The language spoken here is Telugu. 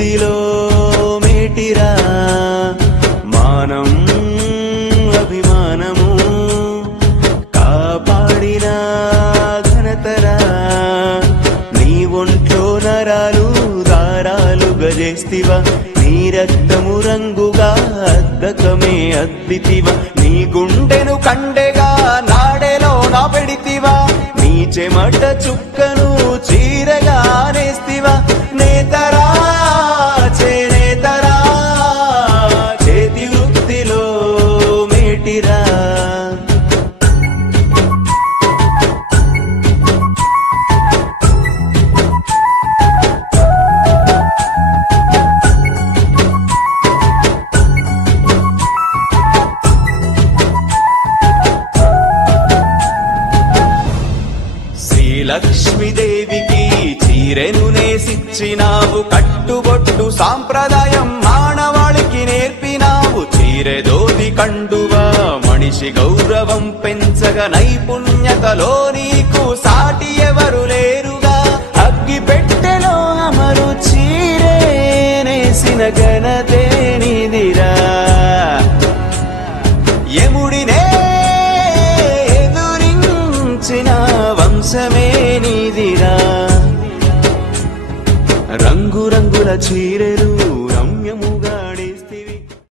వృత్తిలో మేటిరా మానం అభిమానము కాపాడిన ఘనతరా నీ ఒంట్లో నరాలు దారాలు గజేస్తివా నీ రక్తము రంగుగా అద్దకమే అద్దితివా నీ గుండెను కండెగా నాడెలో నా పెడితివా నీ చెమట చుక్కను చీరగా నేస్తివా నేతరా చేనేతరా చేతి వృత్తిలో మేటిరా లక్ష్మీదేవికి చీరెను నేసిచ్చినావు కట్టుబొట్టు సాంప్రదాయం మానవాళికి నేర్పినావు చీరెదోది కండువా మనిషి గౌరవం పెంచగా నైపుణ్యతలో నీకు సాటి ఎవరు లేరుగా అగ్గి పెట్టెలో అమరు చీరే నేసిన ఘనతే నీదిరా యముడినే ఎదురించిన వంశమే నీదిరా రంగు రంగుల చీరెలు